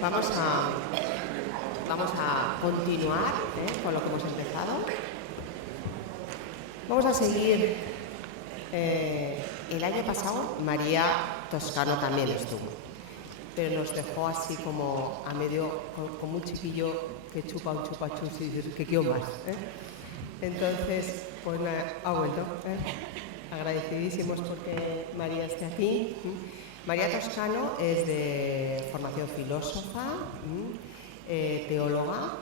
Vamos a continuar con lo que hemos empezado. Vamos a seguir. El año pasado María Toscano también estuvo, pero nos dejó así como a medio, como un chiquillo que chupa un chupachus y dice que quiero más. Entonces, pues nada, ha vuelto. Agradecidísimos porque María esté aquí. María Toscano es de formación filósofa, teóloga,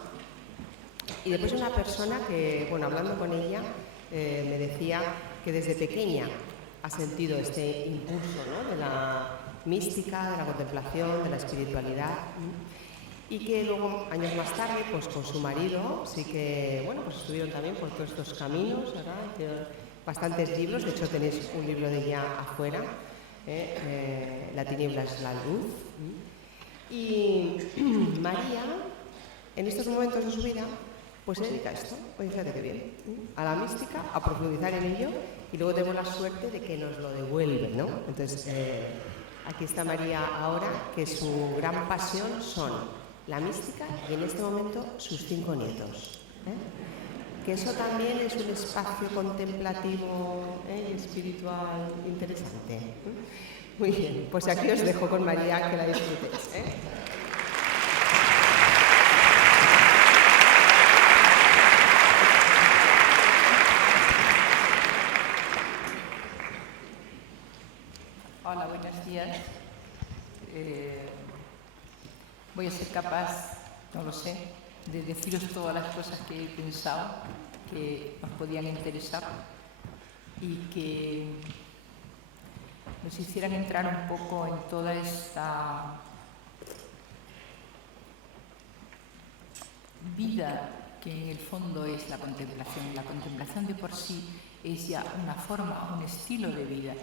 y después una persona que, bueno, hablando con ella, me decía que desde pequeña ha sentido este impulso, ¿no?, de la mística, de la contemplación, de la espiritualidad, y que luego, años más tarde, pues con su marido, sí que, bueno, pues estuvieron también por todos estos caminos, ¿verdad? Bastantes libros, de hecho tenéis un libro de ella afuera, La tiniebla es la luz. Y María, en estos momentos de su vida, pues se dedica a esto, pues fíjate qué bien, a la mística, a profundizar en ello, y luego tenemos la suerte de que nos lo devuelve, ¿no? Entonces, aquí está María ahora, que su gran pasión son la mística y en este momento sus 5 nietos. Que eso también es un espacio contemplativo y espiritual interesante. Muy bien, pues aquí os dejo con María, que la disfrutéis. Hola, buenos días. Voy a ser capaz, no lo sé, de deciros todas las cosas que he pensado que os podían interesar y que nos hicieran entrar un poco en toda esta vida que en el fondo es la contemplación. La contemplación de por sí es ya una forma, un estilo de vida.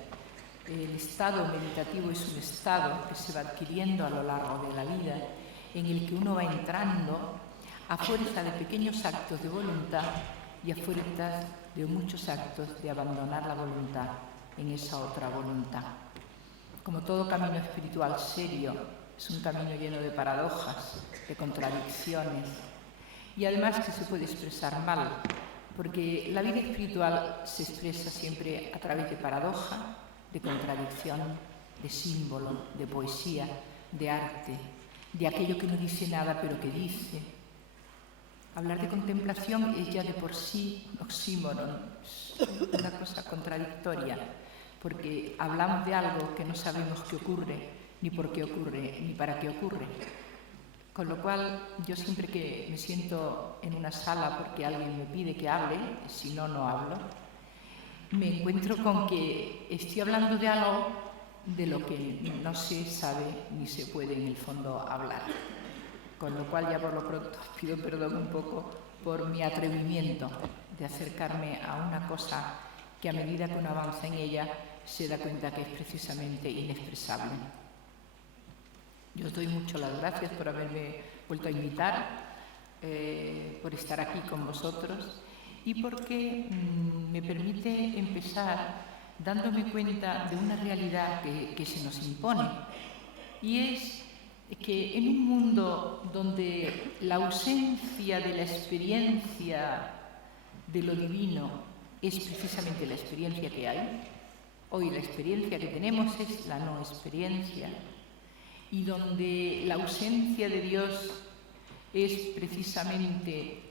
El estado meditativo es un estado que se va adquiriendo a lo largo de la vida, en el que uno va entrando a fuerza de pequeños actos de voluntad y a fuerza de muchos actos de abandonar la voluntad en esa otra voluntad. Como todo camino espiritual serio, es un camino lleno de paradojas, de contradicciones, y además que se puede expresar mal, porque la vida espiritual se expresa siempre a través de paradoja, de contradicción, de símbolo, de poesía, de arte, de aquello que no dice nada pero que dice. Hablar de contemplación es ya de por sí un oxímoron, una cosa contradictoria, porque hablamos de algo que no sabemos qué ocurre, ni por qué ocurre, ni para qué ocurre. Con lo cual, yo siempre que me siento en una sala porque alguien me pide que hable, si no, no hablo, me encuentro con que estoy hablando de algo de lo que no se sabe ni se puede en el fondo hablar. Con lo cual ya por lo pronto pido perdón un poco por mi atrevimiento de acercarme a una cosa que a medida que uno avanza en ella se da cuenta que es precisamente inexpresable. Yo os doy mucho las gracias por haberme vuelto a invitar, por estar aquí con vosotros y porque me permite empezar dándome cuenta de una realidad que se nos impone, y es que en un mundo donde la ausencia de la experiencia de lo divino es precisamente la experiencia que hay, hoy la experiencia que tenemos es la no experiencia, y donde la ausencia de Dios es precisamente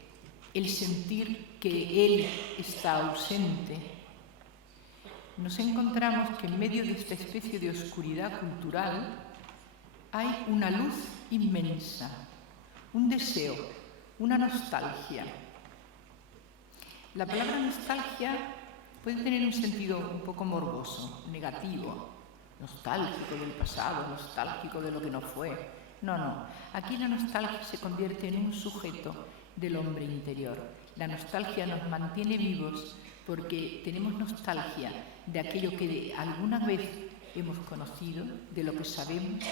el sentir que Él está ausente, nos encontramos que en medio de esta especie de oscuridad cultural hay una luz inmensa, un deseo, una nostalgia. La palabra nostalgia puede tener un sentido un poco morboso, negativo, nostálgico del pasado, nostálgico de lo que no fue. No. Aquí la nostalgia se convierte en un sujeto del hombre interior. La nostalgia nos mantiene vivos porque tenemos nostalgia de aquello que alguna vez hemos conocido, de lo que sabemos,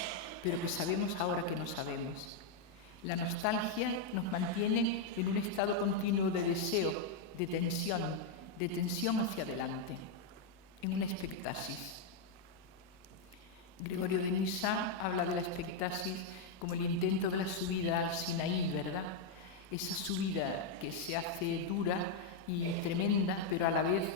pero que sabemos ahora que no sabemos. La nostalgia nos mantiene en un estado continuo de deseo, de tensión hacia adelante, en una expectasis. Gregorio de Nisa habla de la expectasis como el intento de la subida al Sinaí, ¿verdad? Esa subida que se hace dura y tremenda, pero a la vez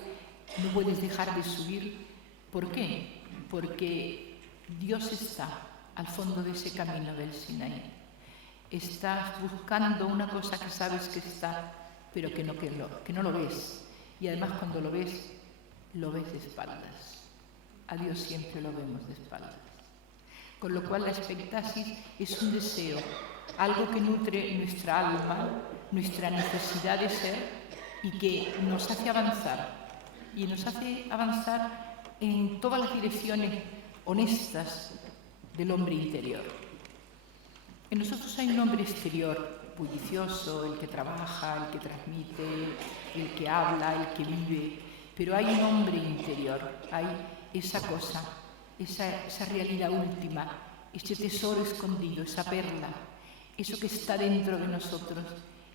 no puedes dejar de subir. ¿Por qué? Porque Dios está al fondo de ese camino del Sinaí. Estás buscando una cosa que sabes que está, pero que no lo ves. Y además cuando lo ves de espaldas. A Dios siempre lo vemos de espaldas. Con lo cual la expectasis es un deseo, algo que nutre nuestra alma, nuestra necesidad de ser y que nos hace avanzar. Y nos hace avanzar en todas las direcciones honestas del hombre interior. En nosotros hay un hombre exterior, bullicioso, el que trabaja, el que transmite, el que habla, el que vive, pero hay un hombre interior, hay esa cosa, esa realidad última, ese tesoro escondido, esa perla, eso que está dentro de nosotros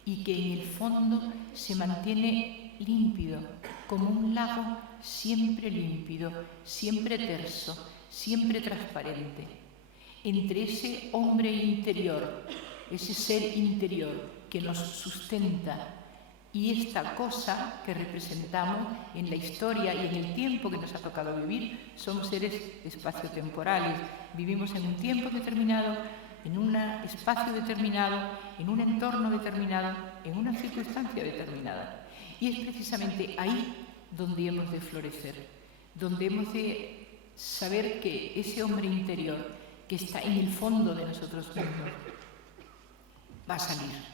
y que en el fondo se mantiene límpido, como un lago siempre límpido, siempre terso, siempre transparente. Entre ese hombre interior, ese ser interior que nos sustenta y esta cosa que representamos en la historia y en el tiempo que nos ha tocado vivir, somos seres espaciotemporales. Vivimos en un tiempo determinado, en un espacio determinado, en un entorno determinado, en una circunstancia determinada. Y es precisamente ahí donde hemos de florecer, donde hemos de saber que ese hombre interior que está en el fondo de nosotros mismos va a salir.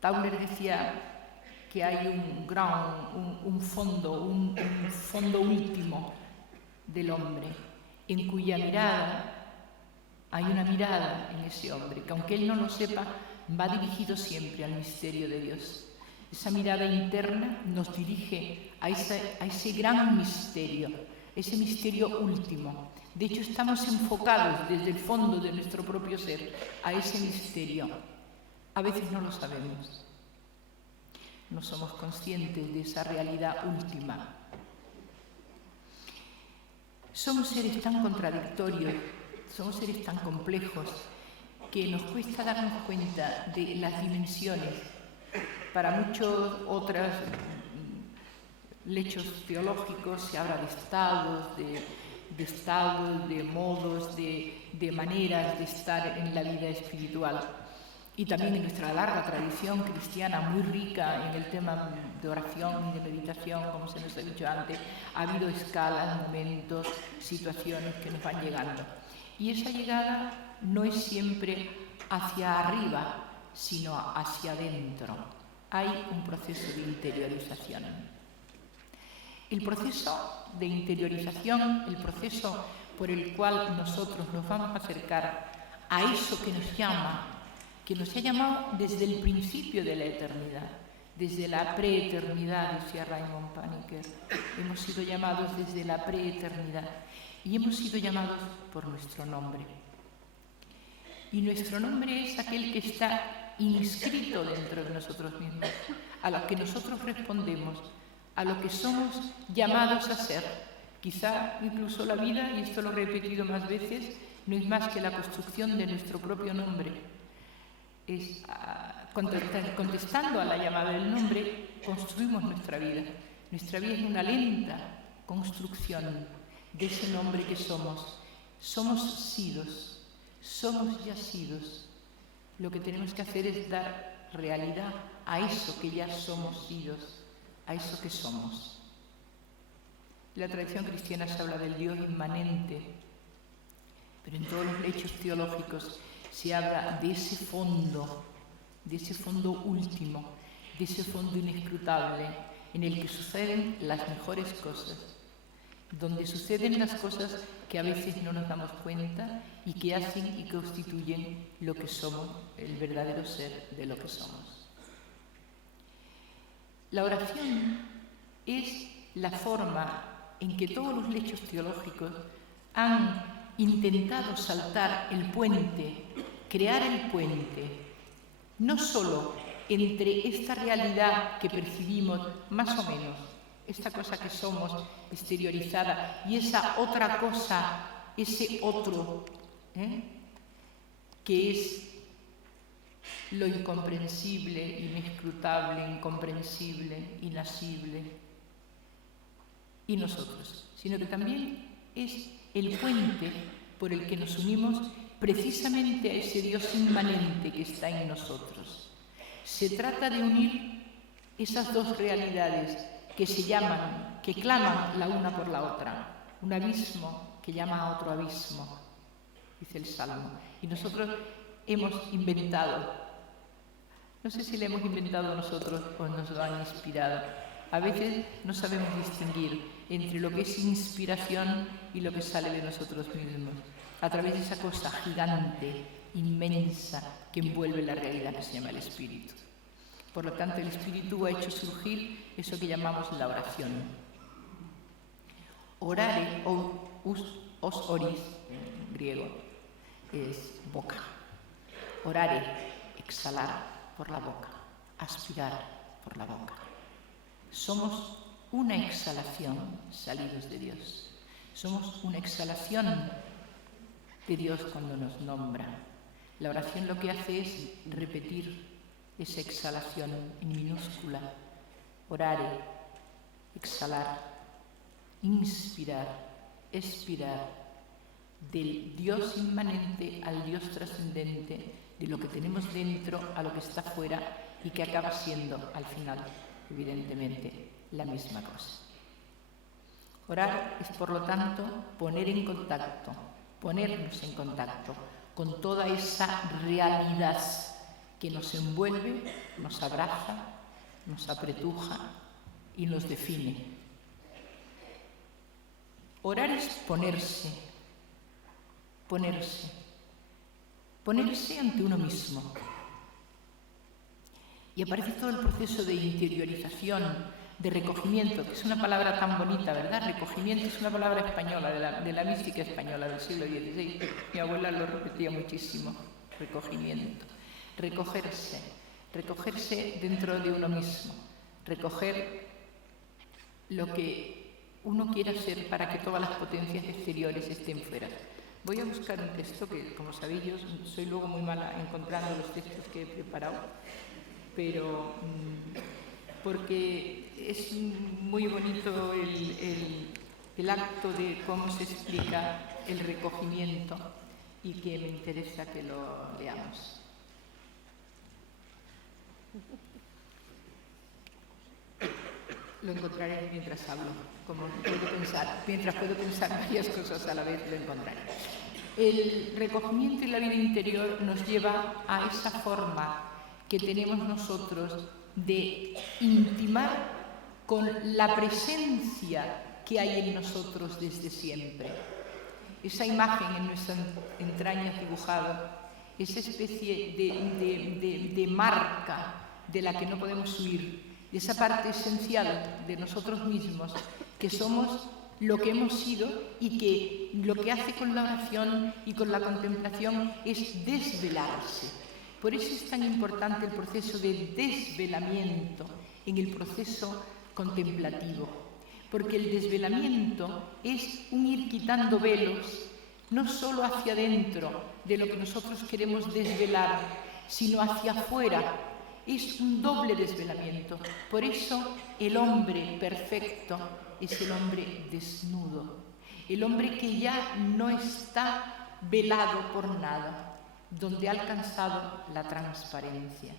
Tauler decía que hay un fondo último del hombre, en cuya mirada hay una mirada en ese hombre, que aunque él no lo sepa, va dirigido siempre al misterio de Dios. Esa mirada interna nos dirige a ese gran misterio, ese misterio último. De hecho, estamos enfocados desde el fondo de nuestro propio ser a ese misterio. A veces no lo sabemos. No somos conscientes de esa realidad última. Somos seres tan contradictorios, somos seres tan complejos, que nos cuesta darnos cuenta de las dimensiones. Para muchos otros lechos teológicos se habla de estados, de modos, de maneras de estar en la vida espiritual. Y también en nuestra larga tradición cristiana, muy rica en el tema de oración y de meditación, como se nos ha dicho antes, ha habido escalas, momentos, situaciones que nos van llegando. Y esa llegada no es siempre hacia arriba, sino hacia adentro. Hay un proceso de interiorización. El proceso de interiorización, el proceso por el cual nosotros nos vamos a acercar a eso que nos llama, que nos ha llamado desde el principio de la eternidad, desde la preeternidad, decía Raymond Paniker. Hemos sido llamados desde la preeternidad y hemos sido llamados por nuestro nombre. Y nuestro nombre es aquel que está inscrito dentro de nosotros mismos, a lo que nosotros respondemos, a lo que somos llamados a ser. Quizá incluso la vida, y esto lo he repetido más veces, no es más que la construcción de nuestro propio nombre. Es contestando a la llamada del nombre, construimos nuestra vida. Nuestra vida es una lenta construcción de ese nombre que somos. Somos sidos, somos ya sidos. Lo que tenemos que hacer es dar realidad a eso que ya somos sidos, a eso que somos. En la tradición cristiana se habla del Dios inmanente, pero en todos los hechos teológicos se habla de ese fondo último, de ese fondo inescrutable en el que suceden las mejores cosas, donde suceden las cosas que a veces no nos damos cuenta y que hacen y constituyen lo que somos, el verdadero ser de lo que somos. La oración es la forma en que todos los hechos teológicos han intentado saltar el puente, crear el puente, no solo entre esta realidad que percibimos más o menos, esta cosa que somos exteriorizada y esa otra cosa, ese otro, que es lo incomprensible, inescrutable, incomprensible, inasible, y nosotros, sino que también es el puente por el que nos unimos precisamente a ese Dios inmanente que está en nosotros. Se trata de unir esas dos realidades que se llaman, que claman la una por la otra, un abismo que llama a otro abismo, dice el Salmo, y nosotros hemos inventado, no sé si le hemos inventado nosotros o nos lo han inspirado, a veces no sabemos distinguir entre lo que es inspiración y lo que sale de nosotros mismos, a través de esa cosa gigante, inmensa, que envuelve la realidad que se llama el espíritu. Por lo tanto, el espíritu ha hecho surgir eso que llamamos la oración. Orare, os oris, en griego, es boca. Orare, exhalar por la boca, aspirar por la boca. Somos una exhalación salidos de Dios. Somos una exhalación de Dios cuando nos nombra. La oración lo que hace es repetir esa exhalación en minúscula. Orare, exhalar, inspirar, expirar, del Dios inmanente al Dios trascendente, de lo que tenemos dentro a lo que está fuera y que acaba siendo, al final, evidentemente, la misma cosa. Orar es, por lo tanto, ponernos en contacto con toda esa realidad que nos envuelve, nos abraza, nos apretuja y nos define. Orar es ponerse ante uno mismo. Y aparece todo el proceso de interiorización, de recogimiento, que es una palabra tan bonita, ¿verdad? Recogimiento es una palabra española, de la mística española del siglo XVI. Mi abuela lo repetía muchísimo, recogimiento. Recogerse dentro de uno mismo, recoger lo que uno quiera ser para que todas las potencias exteriores estén fuera. Voy a buscar un texto que, como sabéis, yo soy luego muy mala encontrando los textos que he preparado, pero porque es muy bonito el acto de cómo se explica el recogimiento y que me interesa que lo leamos. Lo encontraré mientras hablo, mientras puedo pensar varias cosas a la vez, lo encontraré. El recogimiento y la vida interior nos lleva a esa forma que tenemos nosotros de intimar con la presencia que hay en nosotros desde siempre. Esa imagen en nuestras entrañas dibujada, esa especie de marca de la que no podemos huir, de esa parte esencial de nosotros mismos, que somos lo que hemos sido y que lo que hace con la oración y con la contemplación es desvelarse. Por eso es tan importante el proceso de desvelamiento en el proceso contemplativo, porque el desvelamiento es un ir quitando velos, no solo hacia adentro de lo que nosotros queremos desvelar, sino hacia afuera. Es un doble desvelamiento. Por eso el hombre perfecto es el hombre desnudo, el hombre que ya no está velado por nada, donde ha alcanzado la transparencia.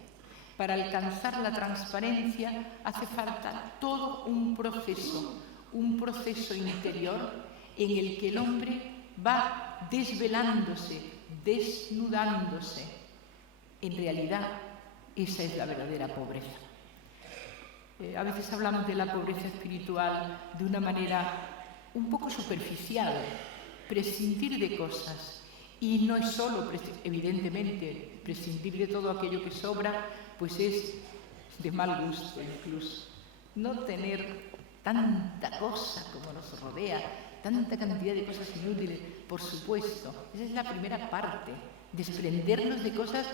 Para alcanzar la transparencia hace falta todo un proceso interior en el que el hombre va desvelándose, desnudándose. En realidad, esa es la verdadera pobreza. A veces hablamos de la pobreza espiritual de una manera un poco superficial, prescindir de cosas. Y no es solo, evidentemente, prescindir de todo aquello que sobra, pues es de mal gusto incluso. No tener tanta cosa como nos rodea, tanta cantidad de cosas inútiles, por supuesto. Esa es la primera parte, desprendernos de cosas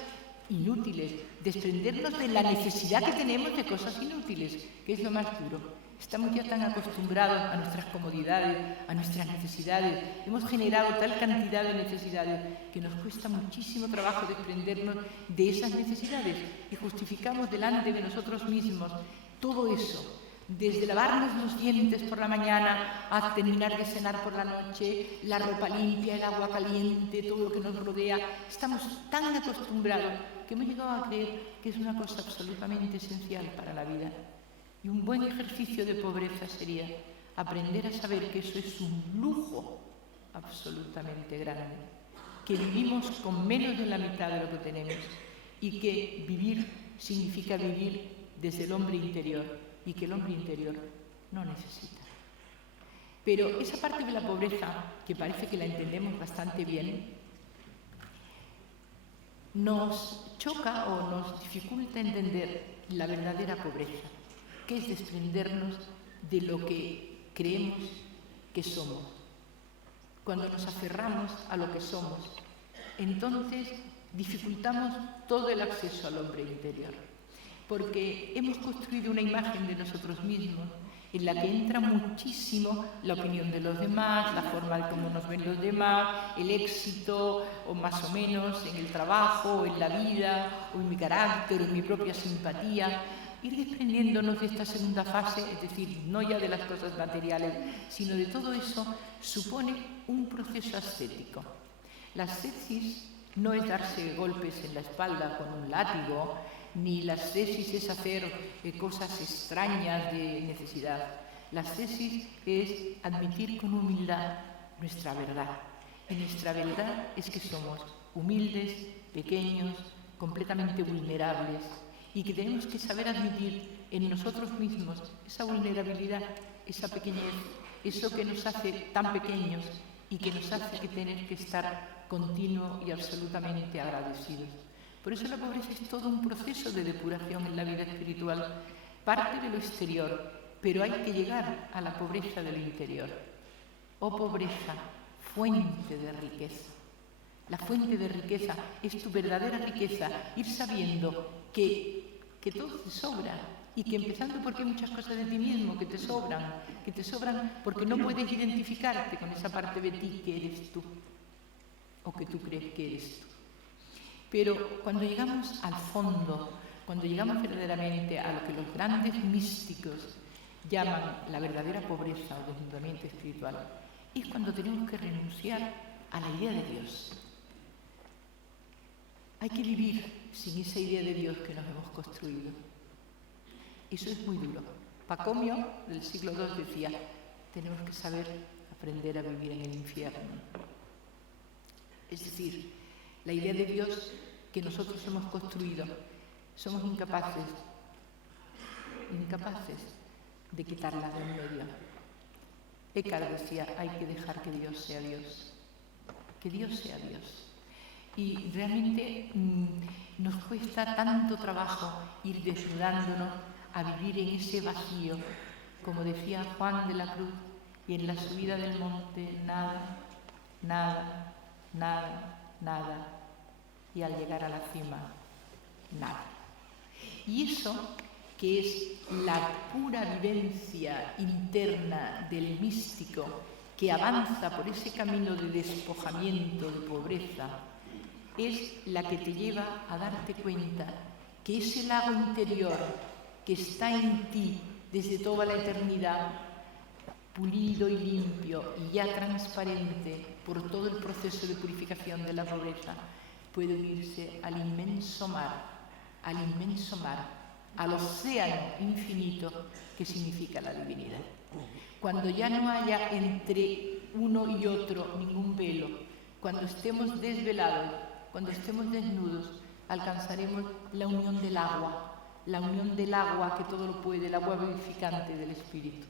inútiles, desprendernos de la necesidad que tenemos de cosas inútiles, que es lo más duro. Estamos ya tan acostumbrados a nuestras comodidades, a nuestras necesidades. Hemos generado tal cantidad de necesidades que nos cuesta muchísimo trabajo desprendernos de esas necesidades y justificamos delante de nosotros mismos todo eso. Desde lavarnos los dientes por la mañana a terminar de cenar por la noche, la ropa limpia, el agua caliente, todo lo que nos rodea. Estamos tan acostumbrados que hemos llegado a creer que es una cosa absolutamente esencial para la vida. Y un buen ejercicio de pobreza sería aprender a saber que eso es un lujo absolutamente grande, que vivimos con menos de la mitad de lo que tenemos y que vivir significa vivir desde el hombre interior y que el hombre interior no necesita. Pero esa parte de la pobreza, que parece que la entendemos bastante bien, nos choca o nos dificulta entender la verdadera pobreza, que es desprendernos de lo que creemos que somos. Cuando nos aferramos a lo que somos, entonces dificultamos todo el acceso al hombre interior, porque hemos construido una imagen de nosotros mismos en la que entra muchísimo la opinión de los demás, la forma de cómo nos ven los demás, el éxito, o más o menos, en el trabajo, o en la vida, o en mi carácter, o en mi propia simpatía. Ir desprendiéndonos de esta segunda fase, es decir, no ya de las cosas materiales, sino de todo eso, supone un proceso ascético. La ascesis no es darse golpes en la espalda con un látigo, ni la ascesis es hacer cosas extrañas de necesidad. La ascesis es admitir con humildad nuestra verdad. Y nuestra verdad es que somos humildes, pequeños, completamente vulnerables y que tenemos que saber admitir en nosotros mismos esa vulnerabilidad, esa pequeñez, eso que nos hace tan pequeños y que nos hace que tener que estar continuo y absolutamente agradecidos. Por eso la pobreza es todo un proceso de depuración en la vida espiritual, parte de lo exterior, pero hay que llegar a la pobreza del interior. Oh pobreza, fuente de riqueza. La fuente de riqueza es tu verdadera riqueza, ir sabiendo que todo te sobra y que empezando porque hay muchas cosas de ti mismo que te sobran porque no puedes identificarte con esa parte de ti que eres tú o que tú crees que eres tú. Pero cuando llegamos al fondo, cuando llegamos verdaderamente a lo que los grandes místicos llaman la verdadera pobreza o desnudamiento espiritual, es cuando tenemos que renunciar a la idea de Dios. Hay que vivir sin esa idea de Dios que nos hemos construido. Eso es muy duro. Pacomio, del siglo II, decía, tenemos que saber aprender a vivir en el infierno. Es decir, la idea de Dios que nosotros hemos construido, somos incapaces de quitarla de en medio. Eckhart decía, hay que dejar que Dios sea Dios, que Dios sea Dios. Y realmente nos cuesta tanto trabajo ir desnudándonos a vivir en ese vacío, como decía Juan de la Cruz, y en la subida del monte nada, nada, nada, nada, y al llegar a la cima, nada. Y eso, que es la pura vivencia interna del místico que avanza por ese camino de despojamiento, de pobreza, es la que te lleva a darte cuenta que ese lago interior que está en ti desde toda la eternidad, pulido y limpio y ya transparente por todo el proceso de purificación de la pobreza, puede unirse al inmenso mar, al océano infinito que significa la divinidad. Cuando ya no haya entre uno y otro ningún velo, cuando estemos desvelados, cuando estemos desnudos, alcanzaremos la unión del agua que todo lo puede, el agua vivificante del Espíritu.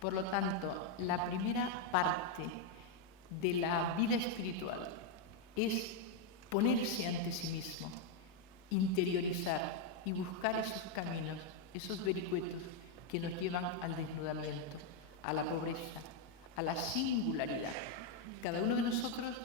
Por lo tanto, la primera parte de la vida espiritual es ponerse ante sí mismo, interiorizar y buscar esos caminos, esos vericuetos que nos llevan al desnudamiento, a la pobreza, a la singularidad. Cada uno de nosotros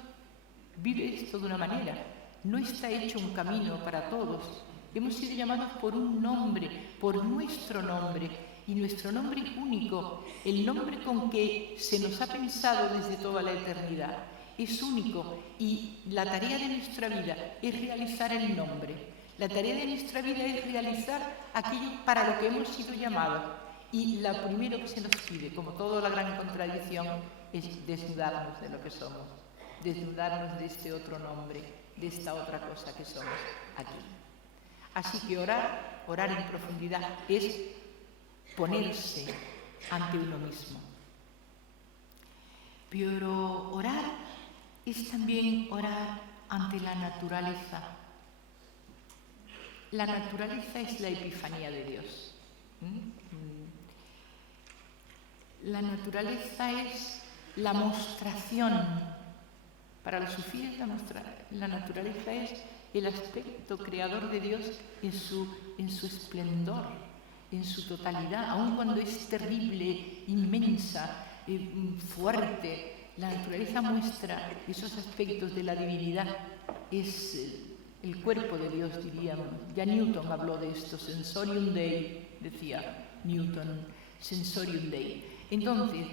vive esto de una manera. No está hecho un camino para todos. Hemos sido llamados por un nombre, por nuestro nombre, y nuestro nombre único, el nombre con que se nos ha pensado desde toda la eternidad, es único y la tarea de nuestra vida es realizar el nombre. La tarea de nuestra vida es realizar aquello para lo que hemos sido llamados. Y lo primero que se nos pide, como toda la gran contradicción, es desnudarnos de lo que somos, desnudarnos de este otro nombre, de esta otra cosa que somos aquí. Así que orar en profundidad es ponerse ante uno mismo. Pero orar es también orar ante la naturaleza. La naturaleza es la epifanía de Dios. La naturaleza es la mostración. Para los sufíes la naturaleza es el aspecto creador de Dios en su esplendor, en su totalidad, aun cuando es terrible, inmensa, fuerte. La naturaleza muestra esos aspectos de la divinidad. Es el cuerpo de Dios, diríamos. Ya Newton habló de esto, sensorium Dei, decía Newton, sensorium Dei. Entonces,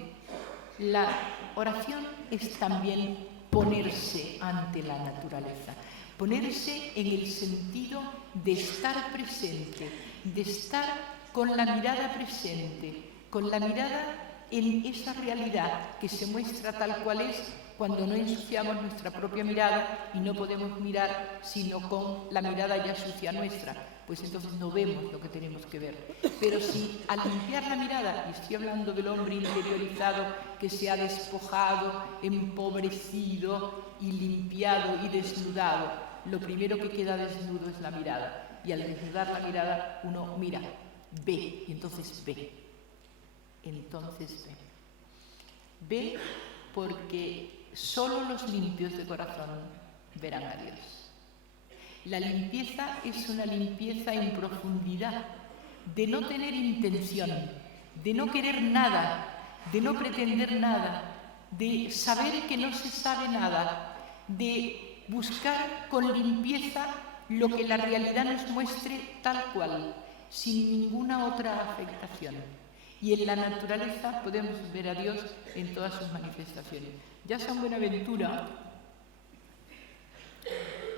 la oración es también ponerse ante la naturaleza, ponerse en el sentido de estar presente, de estar con la mirada presente, con la mirada en esa realidad que se muestra tal cual es cuando no ensuciamos nuestra propia mirada y no podemos mirar sino con la mirada ya sucia nuestra, pues entonces no vemos lo que tenemos que ver. Pero si al limpiar la mirada, y estoy hablando del hombre interiorizado que se ha despojado, empobrecido y limpiado y desnudado, lo primero que queda desnudo es la mirada. Y al desnudar la mirada uno mira, ve, y entonces ve. Entonces ve porque solo los limpios de corazón verán a Dios. La limpieza es una limpieza en profundidad, de no tener intención, de no querer nada, de no pretender nada, de saber que no se sabe nada, de buscar con limpieza lo que la realidad nos muestre tal cual, sin ninguna otra afectación. Y en la naturaleza podemos ver a Dios en todas sus manifestaciones. Ya San Buenaventura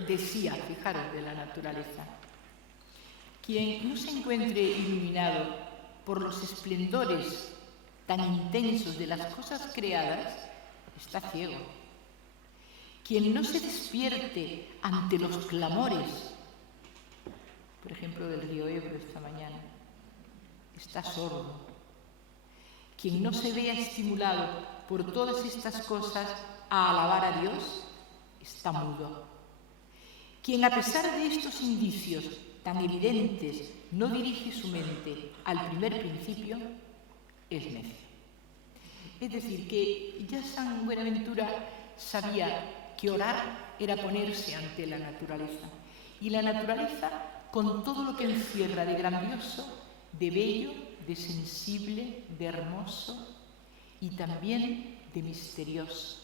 decía, fijaros, de la naturaleza: quien no se encuentre iluminado por los esplendores tan intensos de las cosas creadas, está ciego. Quien no se despierte ante los clamores, por ejemplo, del río Ebro esta mañana, está sordo. Quien no se vea estimulado por todas estas cosas a alabar a Dios, está mudo. Quien, a pesar de estos indicios tan evidentes, no dirige su mente al primer principio, es necio. Es decir, que ya San Buenaventura sabía que orar era ponerse ante la naturaleza. Y la naturaleza, con todo lo que encierra de grandioso, de bello, de sensible, de hermoso y también de misterioso.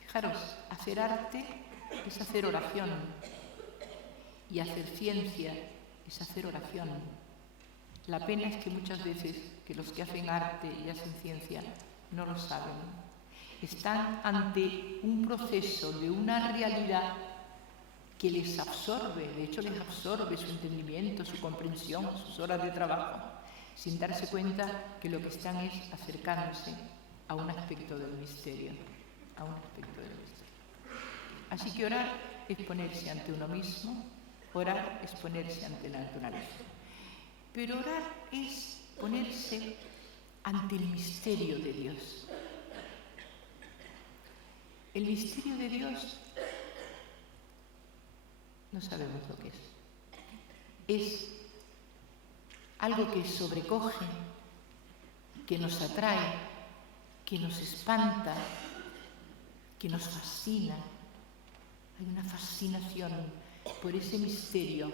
Fijaros, hacer arte es hacer oración y hacer ciencia es hacer oración. La pena es que muchas veces que los que hacen arte y hacen ciencia no lo saben. Están ante un proceso de una realidad que les absorbe, de hecho les absorbe su entendimiento, su comprensión, sus horas de trabajo, sin darse cuenta que lo que están es acercándose a un aspecto del misterio, a un aspecto del misterio. Así que orar es ponerse ante uno mismo, orar es ponerse ante la naturaleza. Pero orar es ponerse ante el misterio de Dios. El misterio de Dios no sabemos lo que es. Es algo que sobrecoge, que nos atrae, que nos espanta, que nos fascina. Hay una fascinación por ese misterio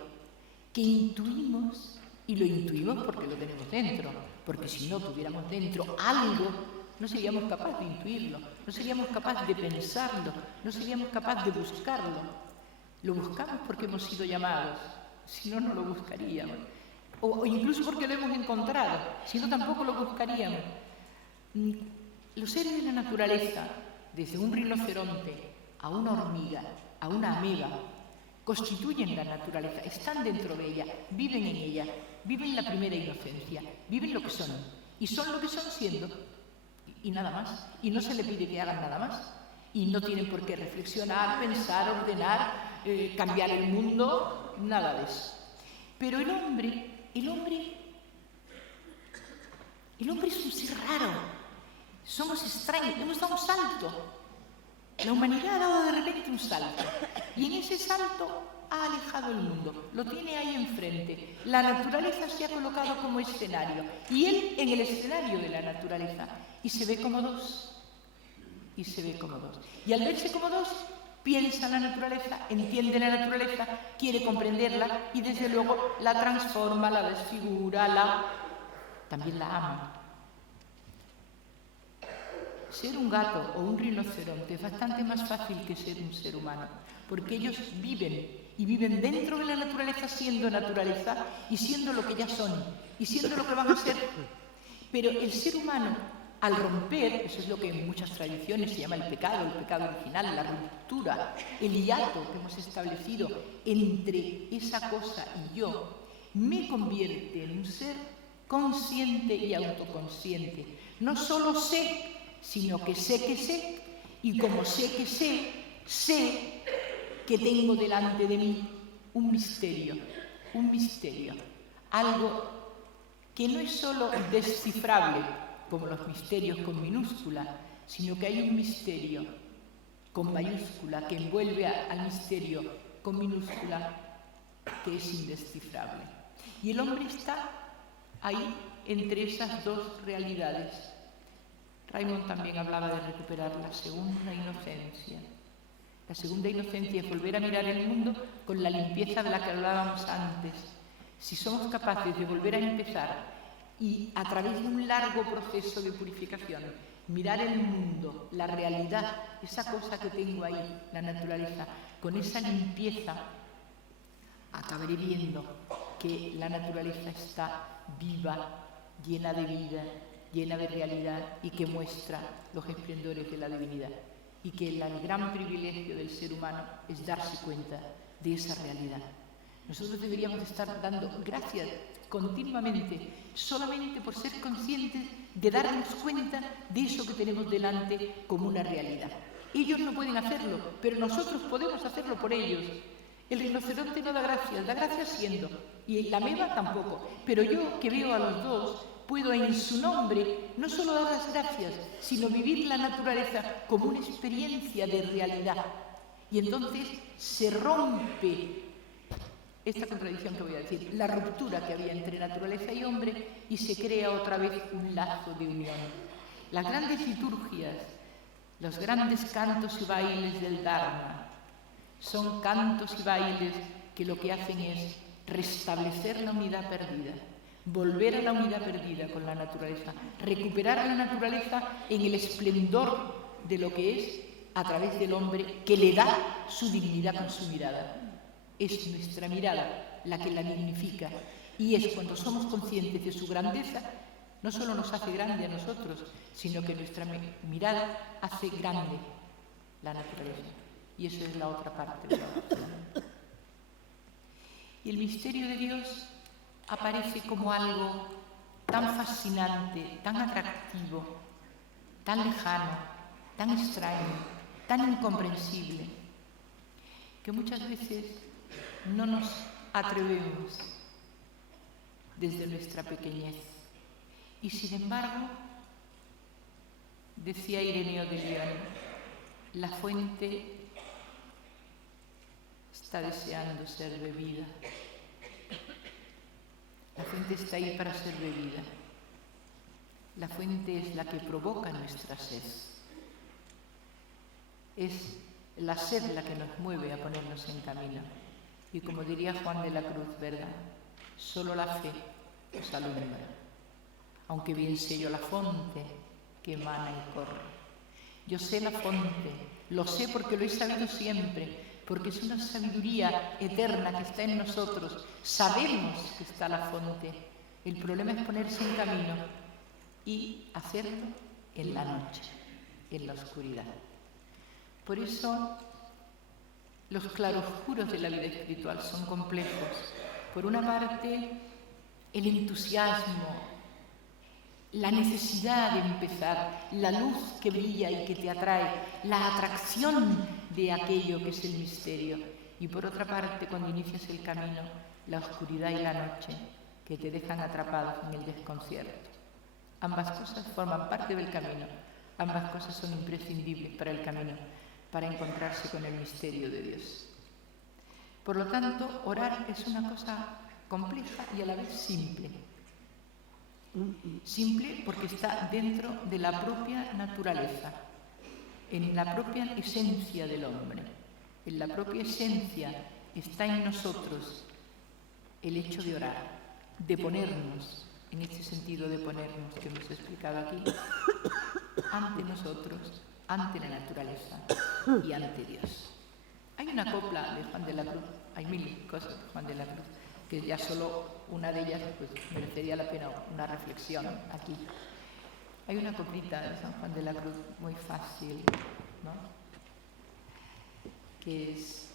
que intuimos, y lo intuimos porque lo tenemos dentro, porque si no tuviéramos dentro algo, no seríamos capaces de intuirlo, no seríamos capaces de pensarlo, no seríamos capaces de buscarlo. Lo buscamos porque hemos sido llamados, si no, no lo buscaríamos. o incluso porque lo hemos encontrado, si no tampoco lo buscaríamos. Los seres de la naturaleza, desde un rinoceronte a una hormiga, a una ameba, constituyen la naturaleza, están dentro de ella, viven en ella, viven la primera inocencia, viven lo que son, y son lo que son siendo, y nada más, y no se le pide que hagan nada más, y no tienen por qué reflexionar, pensar, ordenar, cambiar el mundo, nada de eso. Pero el hombre es un ser raro, somos extraños, hemos dado un salto. La humanidad ha dado de repente un salto, y en ese salto ha alejado el mundo, lo tiene ahí enfrente. La naturaleza se ha colocado como escenario, y él en el escenario de la naturaleza, y se ve como dos, y se ve como dos. Y al verse como dos, piensa la naturaleza, entiende la naturaleza, quiere comprenderla, y desde luego la transforma, la desfigura, también la ama. Ser un gato o un rinoceronte es bastante más fácil que ser un ser humano, porque ellos viven, y viven dentro de la naturaleza siendo naturaleza y siendo lo que ya son, y siendo lo que van a ser. Pero el ser humano, al romper, eso es lo que en muchas tradiciones se llama el pecado original, la ruptura, el hiato que hemos establecido entre esa cosa y yo, me convierte en un ser consciente y autoconsciente. No solo sé, sino que sé, y como sé que tengo delante de mí un misterio, algo que no es solo descifrable, como los misterios con minúscula, sino que hay un misterio con mayúscula que envuelve al misterio con minúscula, que es indescifrable. Y el hombre está ahí entre esas dos realidades. Raymond también hablaba de recuperar la segunda inocencia. La segunda inocencia es volver a mirar el mundo con la limpieza de la que hablábamos antes. Si somos capaces de volver a empezar y a través de un largo proceso de purificación, mirar el mundo, la realidad, esa cosa que tengo ahí, la naturaleza, con esa limpieza, acabaré viendo que la naturaleza está viva, llena de vida, llena de realidad, y que muestra los esplendores de la divinidad, y que el gran privilegio del ser humano es darse cuenta de esa realidad. Nosotros deberíamos estar dando gracias continuamente, solamente por ser conscientes de darnos cuenta de eso que tenemos delante como una realidad. Ellos no pueden hacerlo, pero nosotros podemos hacerlo por ellos. El rinoceronte no da gracias siendo, y la ameba tampoco, pero yo que veo a los dos, puedo en su nombre no solo dar las gracias, sino vivir la naturaleza como una experiencia de realidad. Y entonces se rompe esta contradicción que voy a decir, la ruptura que había entre naturaleza y hombre, y se crea otra vez un lazo de unión. Las grandes liturgias, los grandes cantos y bailes del Dharma, son cantos y bailes que lo que hacen es restablecer la unidad perdida, volver a la unidad perdida con la naturaleza, recuperar la naturaleza en el esplendor de lo que es a través del hombre, que le da su dignidad con su mirada. Es nuestra mirada la que la dignifica, y es cuando somos conscientes de su grandeza, no solo nos hace grande a nosotros, sino que nuestra mirada hace grande la naturaleza. Y eso es la otra parte de la oración. Y el misterio de Dios aparece como algo tan fascinante, tan atractivo, tan lejano, tan extraño, tan incomprensible, que muchas veces no nos atrevemos desde nuestra pequeñez. Y sin embargo, decía Ireneo de León, la fuente está deseando ser bebida. La fuente está ahí para ser bebida. La fuente es la que provoca nuestra sed. Es la sed la que nos mueve a ponernos en camino. Y como diría Juan de la Cruz, ¿verdad? Solo la fe os alumbra. Aunque bien sé yo la fonte que emana y corre. Yo sé la fonte, lo sé porque lo he sabido siempre, porque es una sabiduría eterna que está en nosotros. Sabemos que está la fuente. El problema es ponerse en camino y hacerlo en la noche, en la oscuridad. Por eso los claroscuros de la vida espiritual son complejos. Por una parte, el entusiasmo, la necesidad de empezar, la luz que brilla y que te atrae, la atracción de aquello que es el misterio. Y por otra parte, cuando inicias el camino, la oscuridad y la noche que te dejan atrapados en el desconcierto. Ambas cosas forman parte del camino, ambas cosas son imprescindibles para el camino, para encontrarse con el misterio de Dios. Por lo tanto, orar es una cosa compleja y a la vez simple. Simple porque está dentro de la propia naturaleza, en la propia esencia del hombre. En la propia esencia está en nosotros el hecho de orar, de ponernos, en este sentido de ponernos que hemos explicado aquí, ante nosotros, ante la naturaleza y ante Dios. Hay una copla de Juan de la Cruz, hay mil cosas de Juan de la Cruz, que ya solo una de ellas pues, merecería la pena una reflexión aquí. Hay una coplita de San Juan de la Cruz muy fácil, ¿no? Que es: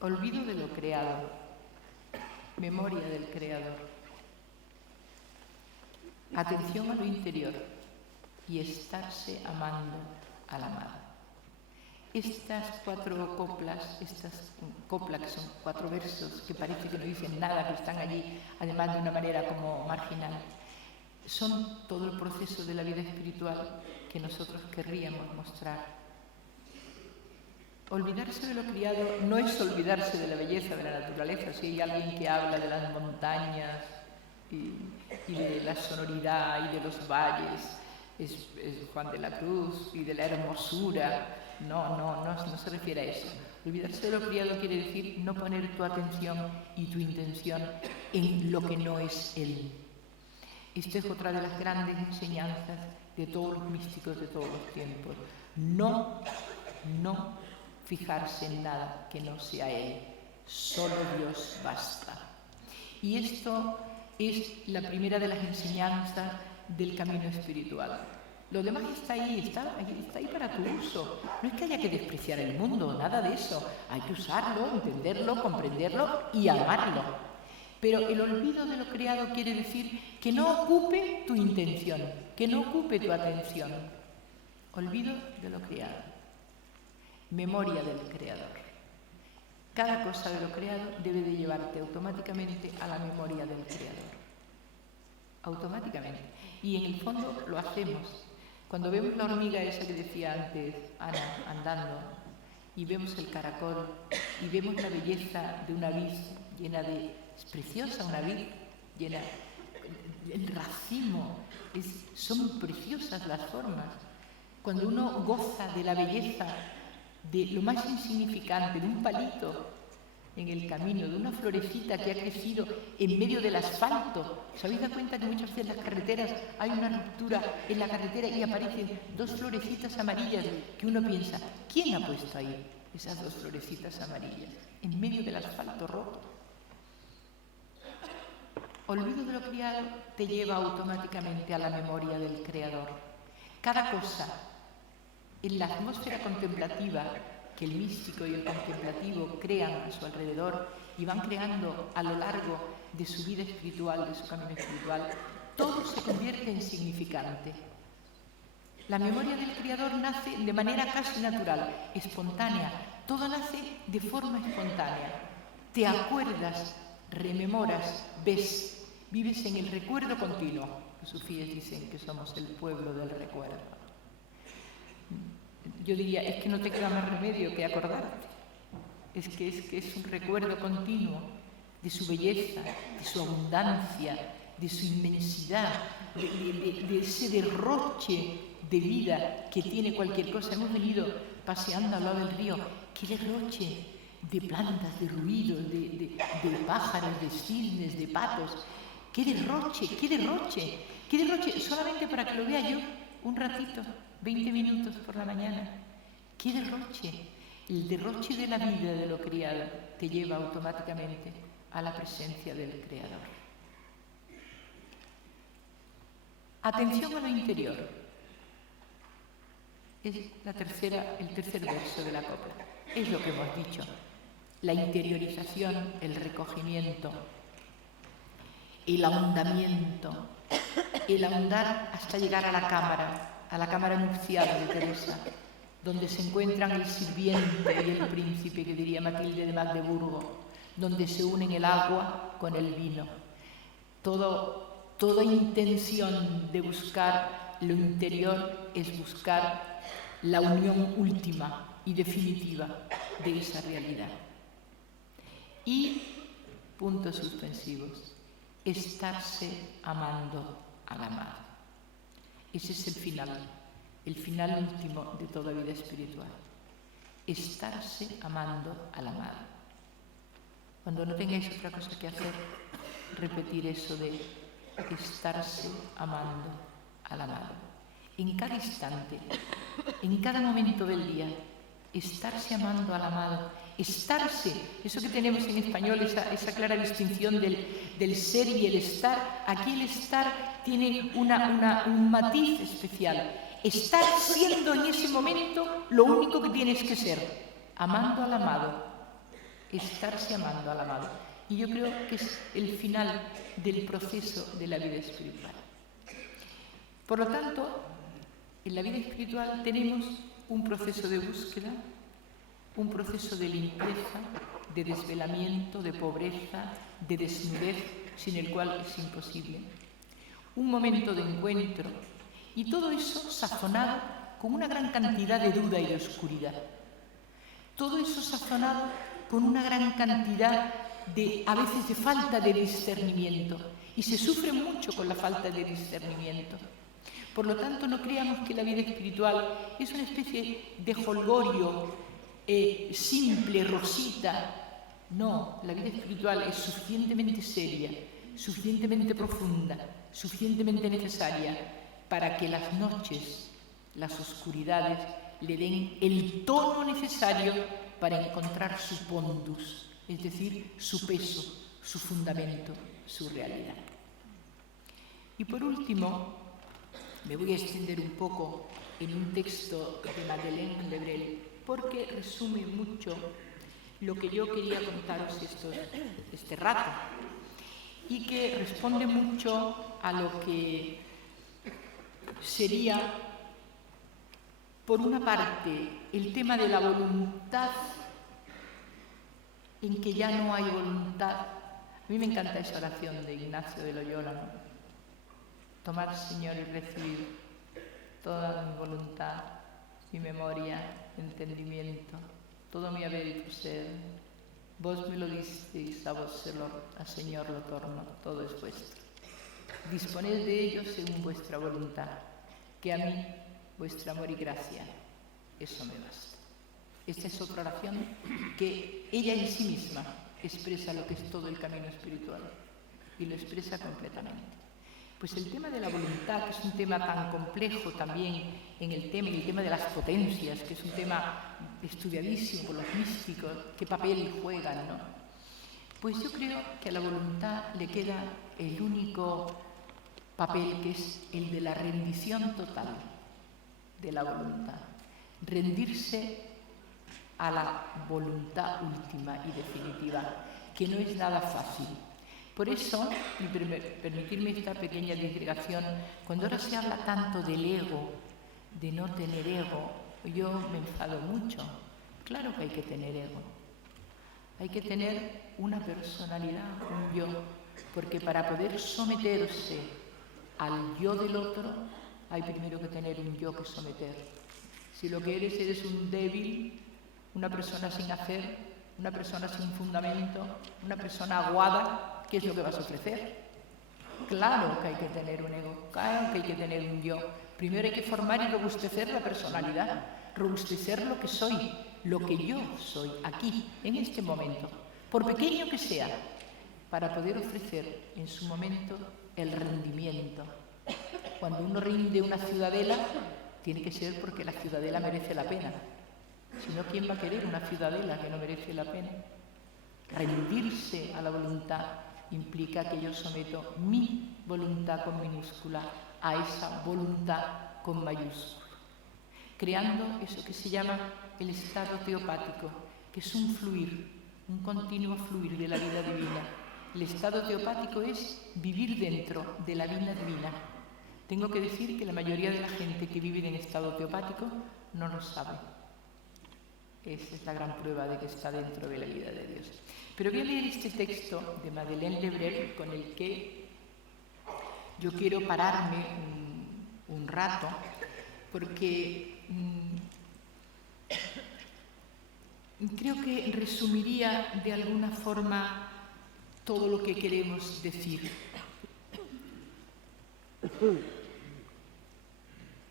olvido de lo creado, memoria del Creador, atención a lo interior y estarse amando al amado. Estas cuatro coplas, que son 4 versos que parece que no dicen nada, que están allí, además de una manera como marginal, son todo el proceso de la vida espiritual que nosotros querríamos mostrar. Olvidarse de lo criado no es olvidarse de la belleza de la naturaleza. Si hay alguien que habla de las montañas y de la sonoridad y de los valles, es Juan de la Cruz, y de la hermosura. No se refiere a eso. Olvidarse de lo criado quiere decir no poner tu atención y tu intención en lo que no es Él. Esta es otra de las grandes enseñanzas de todos los místicos de todos los tiempos. No fijarse en nada que no sea Él. Solo Dios basta. Y esto es la primera de las enseñanzas del camino espiritual. Lo demás está ahí para tu uso. No es que haya que despreciar el mundo, nada de eso. Hay que usarlo, entenderlo, comprenderlo y amarlo. Pero el olvido de lo creado quiere decir que no ocupe tu intención, que no ocupe tu atención. Olvido de lo creado. Memoria del Creador. Cada cosa de lo creado debe de llevarte automáticamente a la memoria del Creador. Automáticamente. Y en el fondo lo hacemos. Cuando vemos la hormiga esa que decía antes Ana andando, y vemos el caracol, y vemos la belleza de una vid llena de... Es preciosa una vid llena... El racimo, son preciosas las formas. Cuando uno goza de la belleza de lo más insignificante, de un palito en el camino, de una florecita que ha crecido en medio del asfalto. ¿Os habéis dado cuenta que muchas veces en las carreteras hay una ruptura en la carretera y aparecen 2 florecitas amarillas que uno piensa, ¿quién ha puesto ahí esas 2 florecitas amarillas en medio del asfalto roto? Olvido de lo criado te lleva automáticamente a la memoria del Creador. Cada cosa en la atmósfera contemplativa que el místico y el contemplativo crean a su alrededor y van creando a lo largo de su vida espiritual, de su camino espiritual, todo se convierte en significante. La memoria del Creador nace de manera casi natural, espontánea. Todo nace de forma espontánea. Te acuerdas, rememoras, ves, vives en el recuerdo continuo. Los sufíes dicen que somos el pueblo del recuerdo. Yo diría, es que no te queda más remedio que acordarte. Es que es un recuerdo continuo de su belleza, de su abundancia, de su inmensidad, de ese derroche de vida que tiene cualquier cosa. Hemos venido paseando al lado del río. ¡Qué derroche de plantas, de ruidos, de pájaros, de cisnes, de patos! ¡Qué derroche, qué derroche! ¡Qué derroche! Solamente para que lo vea yo un ratito, 20 minutos por la mañana. ¿Qué derroche? El derroche de la vida de lo criado te lleva automáticamente a la presencia del Creador. Atención a lo interior. Es el tercer verso de la copla. Es lo que hemos dicho. La interiorización, el recogimiento, el ahondamiento, el ahondar hasta llegar a la cámara nupcial de Teresa, donde se encuentran el sirviente y el príncipe, que diría Matilde de Magdeburgo, donde se unen el agua con el vino. Toda intención de buscar lo interior es buscar la unión última y definitiva de esa realidad. Y, puntos suspensivos, estarse amando al amado. Ese es el final último de toda vida espiritual. Estarse amando al amado. Cuando no tengáis otra cosa que hacer, repetir eso de estarse amando al amado. En cada instante, en cada momento del día, estarse amando al amado. Estarse, eso que tenemos en español, esa clara distinción del ser y el estar. Aquí el estar tiene un matiz especial. Estar siendo en ese momento lo único que tienes que ser, amando al amado. Estarse amando al amado. Y yo creo que es el final del proceso de la vida espiritual. Por lo tanto, en la vida espiritual tenemos un proceso de búsqueda, un proceso de limpieza, de desvelamiento, de pobreza, de desnudez, sin el cual es imposible. Un momento de encuentro, y todo eso sazonado con una gran cantidad de duda y de oscuridad. Todo eso sazonado con una gran cantidad a veces de falta de discernimiento, y se sufre mucho con la falta de discernimiento. Por lo tanto, no creamos que la vida espiritual es una especie de jolgorio simple, rosita. No, la vida espiritual es suficientemente seria, suficientemente profunda, suficientemente necesaria para que las noches, las oscuridades, le den el tono necesario para encontrar su pondus, es decir, su peso, su fundamento, su realidad. Y por último, me voy a extender un poco en un texto de Madeleine Lebrel, porque resume mucho lo que yo quería contaros este rato, y que responde mucho a lo que sería, por una parte, el tema de la voluntad, en que ya no hay voluntad. A mí me encanta esa oración de Ignacio de Loyola, ¿no? Tomar, Señor, y recibir toda mi voluntad, mi memoria, entendimiento, todo mi haber y tu ser. Vos me lo disteis, a vos al Señor lo torno, todo es vuestro. Disponed de ello según vuestra voluntad, que a mí, vuestro amor y gracia, eso me basta. Esta es otra oración que ella en sí misma expresa lo que es todo el camino espiritual, y lo expresa completamente. Pues el tema de la voluntad, que es un tema tan complejo también en el tema de las potencias, que es un tema estudiadísimo por los místicos, qué papel juegan, ¿no? Pues yo creo que a la voluntad le queda el único papel, que es el de la rendición total de la voluntad. Rendirse a la voluntad última y definitiva, que no es nada fácil. Por eso, y permitirme esta pequeña digregación, cuando ahora se habla tanto del ego, de no tener ego, yo me enfado mucho. Claro que hay que tener ego. Hay que tener una personalidad, un yo, porque para poder someterse al yo del otro, hay primero que tener un yo que someter. Si lo que eres un débil, una persona sin hacer, una persona sin fundamento, una persona aguada, ¿qué es lo que vas a ofrecer? Claro que hay que tener un ego, claro que hay que tener un yo. Primero hay que formar y robustecer la personalidad, robustecer lo que soy, lo que yo soy aquí, en este momento, por pequeño que sea, para poder ofrecer en su momento el rendimiento. Cuando uno rinde una ciudadela, tiene que ser porque la ciudadela merece la pena. Si no, ¿quién va a querer una ciudadela que no merece la pena? Rendirse a la voluntad implica que yo someto mi voluntad con minúscula a esa voluntad con mayúscula, creando eso que se llama el estado teopático, que es un fluir, un continuo fluir de la vida divina. El estado teopático es vivir dentro de la vida divina. Tengo que decir que la mayoría de la gente que vive en estado teopático no lo sabe. Esa es la gran prueba de que está dentro de la vida de Dios. Pero voy a leer este texto de Madeleine Lebrel con el que yo quiero pararme un rato, porque creo que resumiría de alguna forma todo lo que queremos decir.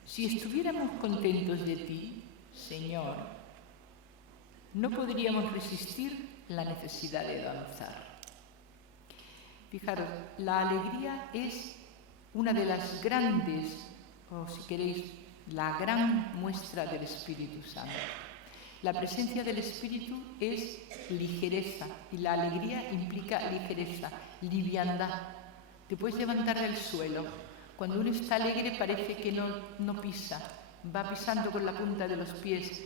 Si estuviéramos contentos de ti, Señor, no podríamos resistir la necesidad de danzar. Fijaros, la alegría es una de las grandes, o si queréis, la gran muestra del Espíritu Santo. La presencia del Espíritu es ligereza, y la alegría implica ligereza, liviandad. Te puedes levantar del suelo. Cuando uno está alegre parece que no pisa, va pisando con la punta de los pies.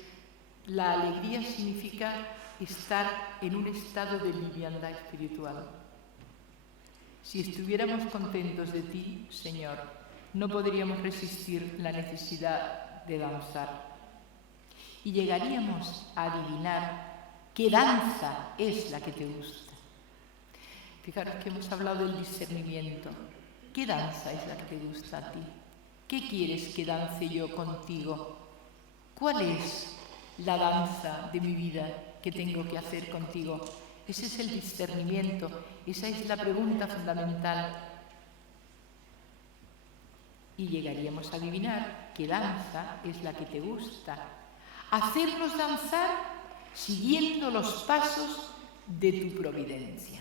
La alegría significa estar en un estado de liviandad espiritual. Si estuviéramos contentos de ti, Señor, no podríamos resistir la necesidad de danzar. Y llegaríamos a adivinar qué danza es la que te gusta. Fijaros que hemos hablado del discernimiento. ¿Qué danza es la que te gusta a ti? ¿Qué quieres que dance yo contigo? ¿Cuál es la danza de mi vida que tengo que hacer contigo? Ese es el discernimiento, esa es la pregunta fundamental. Y llegaríamos a adivinar qué danza es la que te gusta. Hacernos danzar siguiendo los pasos de tu providencia.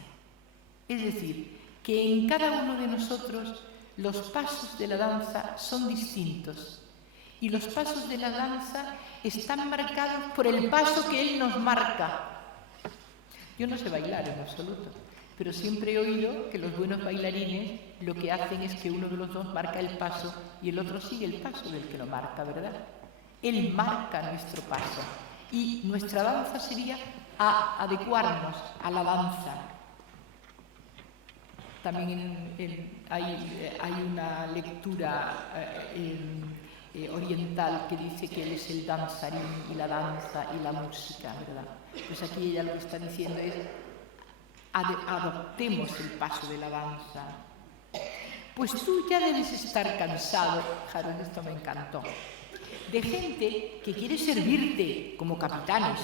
Es decir, que en cada uno de nosotros los pasos de la danza son distintos. Y los pasos de la danza están marcados por el paso que Él nos marca. Yo no sé bailar en absoluto, pero siempre he oído que los buenos bailarines lo que hacen es que uno de los dos marca el paso y el otro sigue el paso del que lo marca, ¿verdad? Él marca nuestro paso y nuestra danza sería adecuarnos a la danza. También hay una lectura oriental que dice que Él es el danzarín y la danza y la música, ¿verdad? Pues aquí ella lo que está diciendo es adoptemos el paso de la danza. Pues tú ya debes estar cansado, Harold, esto me encantó, de gente que quiere servirte como capitanes,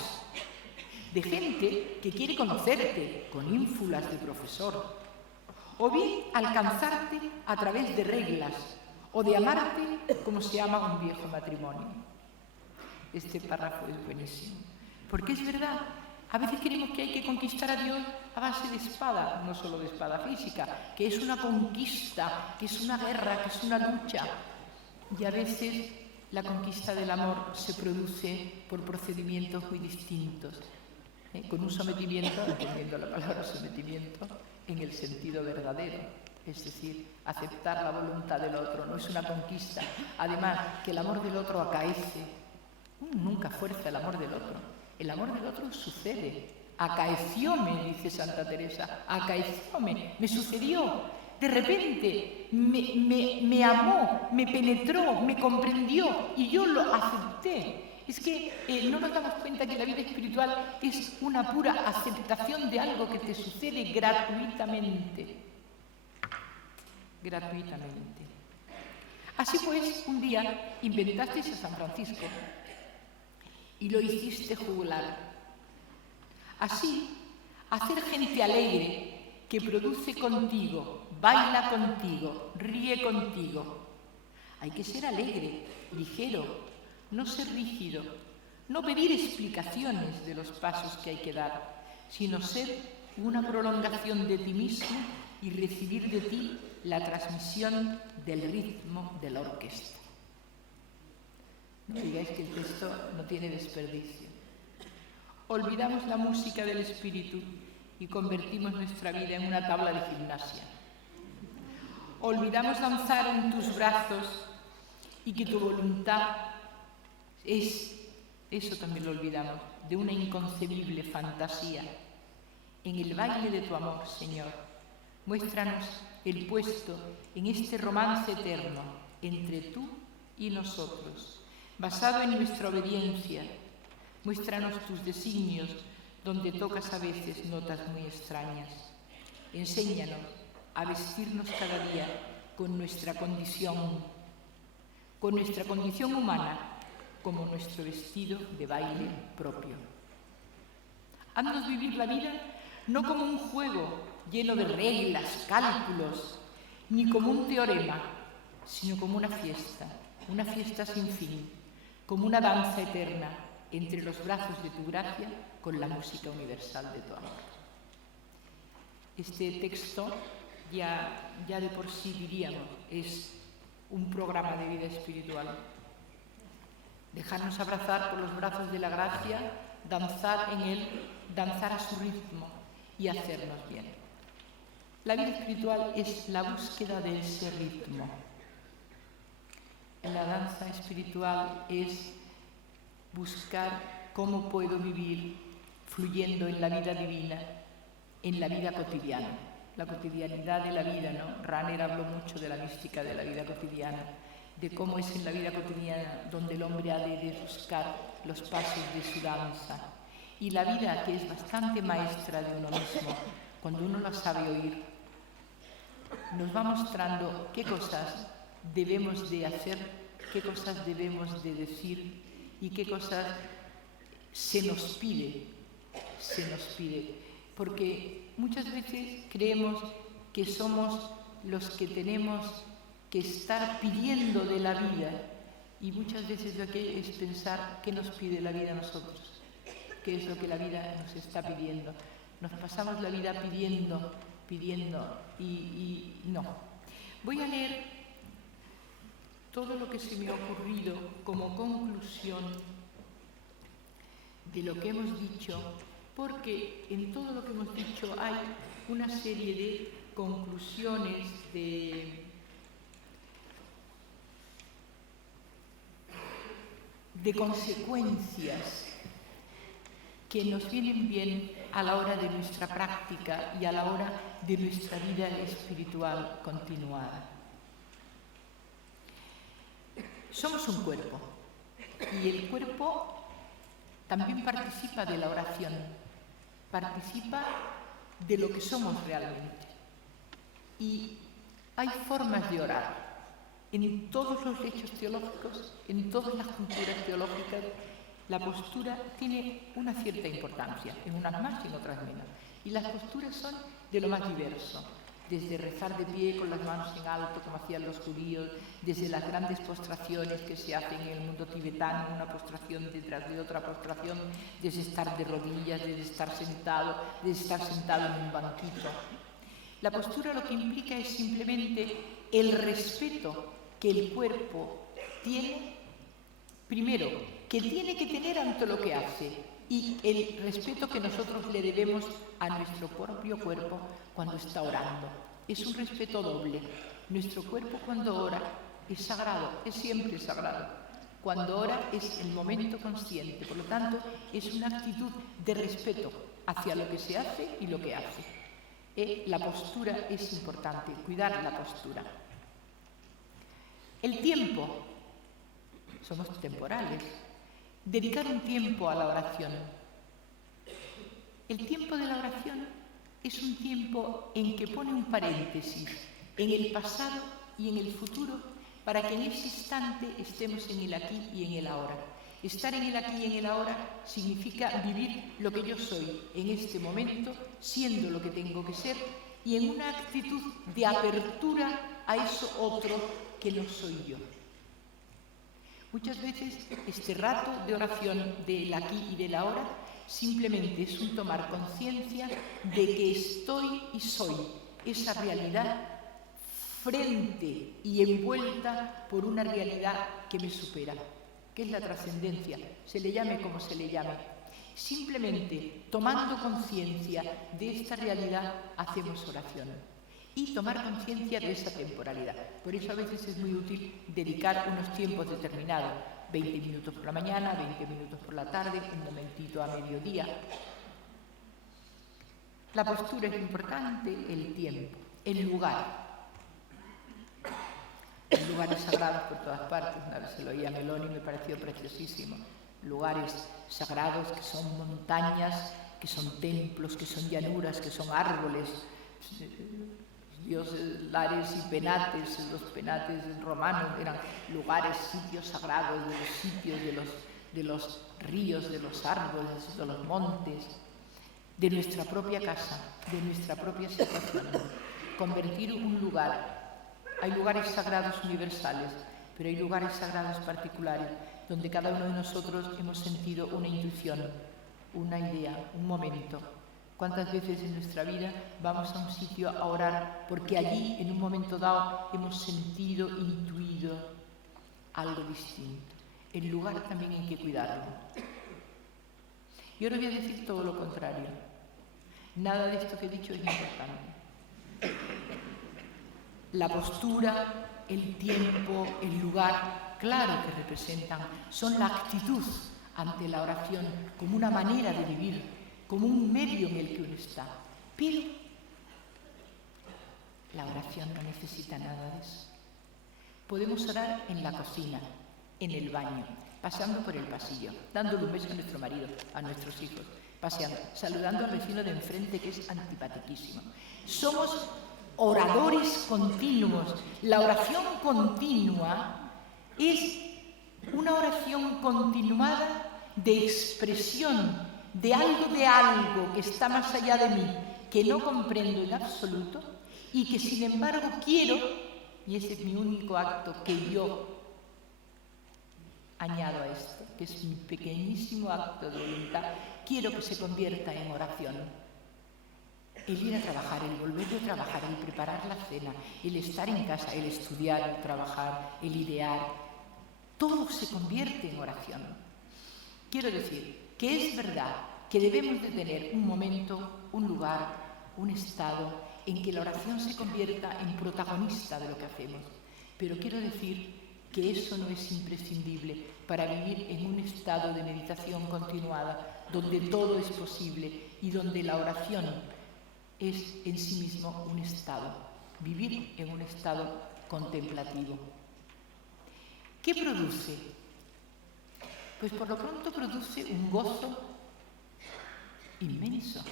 de gente que quiere conocerte con ínfulas de profesor, o bien alcanzarte a través de reglas, o de amarte como se ama un viejo matrimonio. Este párrafo es buenísimo, porque es verdad, a veces creemos que hay que conquistar a Dios a base de espada, no solo de espada física, que es una conquista, que es una guerra, que es una lucha, y a veces la conquista del amor se produce por procedimientos muy distintos, con un sometimiento, entendiendo la palabra sometimiento, en el sentido verdadero, es decir, aceptar la voluntad del otro, no es una conquista. Además, que el amor del otro acaece. Uno nunca fuerza el amor del otro. El amor del otro sucede. Acaecióme, dice Santa Teresa, acaecióme, me sucedió. De repente me amó, me penetró, me comprendió y yo lo acepté. Es que no nos damos cuenta que la vida espiritual es una pura aceptación de algo que te sucede gratuitamente. Gratuitamente. Así pues, un día inventasteis a San Francisco y lo hiciste jugular. Así, hacer gente alegre que produce contigo, baila contigo, ríe contigo. Hay que ser alegre, ligero, no ser rígido, no pedir explicaciones de los pasos que hay que dar, sino ser una prolongación de ti mismo y recibir de ti la transmisión del ritmo de la orquesta. No digáis que el texto no tiene desperdicio. Olvidamos la música del espíritu y convertimos nuestra vida en una tabla de gimnasia. Olvidamos danzar en tus brazos y que tu voluntad es, eso también lo olvidamos, de una inconcebible fantasía. En el baile de tu amor, Señor, muéstranos el puesto en este romance eterno entre tú y nosotros, basado en nuestra obediencia. Muéstranos tus designios, donde tocas a veces notas muy extrañas. Enséñanos a vestirnos cada día con nuestra condición humana, como nuestro vestido de baile propio. Haznos vivir la vida no como un juego lleno de reglas, cálculos, ni como un teorema, sino como una fiesta sin fin, como una danza eterna entre los brazos de tu gracia con la música universal de tu amor. Este texto ya de por sí diríamos es un programa de vida espiritual. Dejarnos abrazar por los brazos de la gracia, danzar en él, danzar a su ritmo y hacernos bien. La vida espiritual es la búsqueda de ese ritmo. La danza espiritual es buscar cómo puedo vivir fluyendo en la vida divina, en la vida cotidiana. La cotidianidad de la vida, ¿no? Rahner habló mucho de la mística de la vida cotidiana, de cómo es en la vida cotidiana donde el hombre ha de buscar los pasos de su danza. Y la vida, que es bastante maestra de uno mismo, cuando uno la sabe oír, nos va mostrando qué cosas debemos de hacer, qué cosas debemos de decir y qué cosas se nos pide. Porque muchas veces creemos que somos los que tenemos que estar pidiendo de la vida, y muchas veces lo que es pensar qué nos pide la vida a nosotros, qué es lo que la vida nos está pidiendo. Nos pasamos la vida pidiendo y no. Voy a leer todo lo que se me ha ocurrido como conclusión de lo que hemos dicho, porque en todo lo que hemos dicho hay una serie de conclusiones, de consecuencias que nos vienen bien a la hora de nuestra práctica y a la hora de nuestra vida espiritual continuada. Somos un cuerpo y el cuerpo también participa de la oración, participa de lo que somos realmente. Y hay formas de orar. En todos los hechos teológicos, en todas las culturas teológicas, la postura tiene una cierta importancia, en unas más y en otras menos. Y las posturas son de lo más diverso, desde rezar de pie con las manos en alto, como hacían los judíos, desde las grandes postraciones que se hacen en el mundo tibetano, una postración detrás de otra postración, desde estar de rodillas, desde estar sentado en un banquito. La postura lo que implica es simplemente el respeto que el cuerpo tiene, primero, que tiene que tener ante lo que hace, y el respeto que nosotros le debemos a nuestro propio cuerpo cuando está orando. Es un respeto doble. Nuestro cuerpo cuando ora es sagrado, es siempre sagrado. Cuando ora es el momento consciente, por lo tanto es una actitud de respeto hacia lo que se hace y lo que hace. La postura es importante, cuidar la postura. El tiempo, somos temporales. Dedicar un tiempo a la oración. El tiempo de la oración es un tiempo en que pone un paréntesis en el pasado y en el futuro para que en ese instante estemos en el aquí y en el ahora. Estar en el aquí y en el ahora significa vivir lo que yo soy en este momento, siendo lo que tengo que ser y en una actitud de apertura a eso otro que no soy yo. Muchas veces este rato de oración del aquí y del ahora simplemente es un tomar conciencia de que estoy y soy esa realidad frente y envuelta por una realidad que me supera, que es la trascendencia, se le llame como se le llame. Simplemente tomando conciencia de esta realidad hacemos oración. Y tomar conciencia de esa temporalidad. Por eso a veces es muy útil dedicar unos tiempos determinados, 20 minutos por la mañana, 20 minutos por la tarde, un momentito a mediodía. La postura es importante, el tiempo, el lugar. Hay lugares sagrados por todas partes. Una vez se lo oí a Meloni y me pareció preciosísimo. Lugares sagrados que son montañas, que son templos, que son llanuras, que son árboles. Dioses, lares y penates, los penates romanos eran lugares, sitios sagrados, de los sitios, de los ríos, de los árboles, de los montes, de nuestra propia casa, de nuestra propia situación. Convertir un lugar. Hay lugares sagrados universales, pero hay lugares sagrados particulares, donde cada uno de nosotros hemos sentido una intuición, una idea, un momento. ¿Cuántas veces en nuestra vida vamos a un sitio a orar porque allí, en un momento dado, hemos sentido, intuido algo distinto? El lugar también hay que cuidarlo. Y ahora voy a decir todo lo contrario. Nada de esto que he dicho es importante. La postura, el tiempo, el lugar, claro que representan, son la actitud ante la oración como una manera de vivir, como un medio en el que uno está. Pero la oración no necesita nada de eso. Podemos orar en la cocina, en el baño, pasando por el pasillo, dándole un beso a nuestro marido, a nuestros hijos, paseando, saludando al vecino de enfrente que es antipatiquísimo. Somos oradores continuos. La oración continua es una oración continuada de expresión de algo que está más allá de mí, que no comprendo en absoluto y que sin embargo quiero, y ese es mi único acto que yo añado a esto, que es mi pequeñísimo acto de voluntad, quiero que se convierta en oración. El ir a trabajar, el volver a trabajar, el preparar la cena, el estar en casa, el estudiar, el trabajar, el idear, todo se convierte en oración. Quiero decir que es verdad que debemos de tener un momento, un lugar, un estado en que la oración se convierta en protagonista de lo que hacemos. Pero quiero decir que eso no es imprescindible para vivir en un estado de meditación continuada, donde todo es posible y donde la oración es en sí mismo un estado, vivir en un estado contemplativo. ¿Qué produce? Pues por lo pronto produce un gozo inmenso.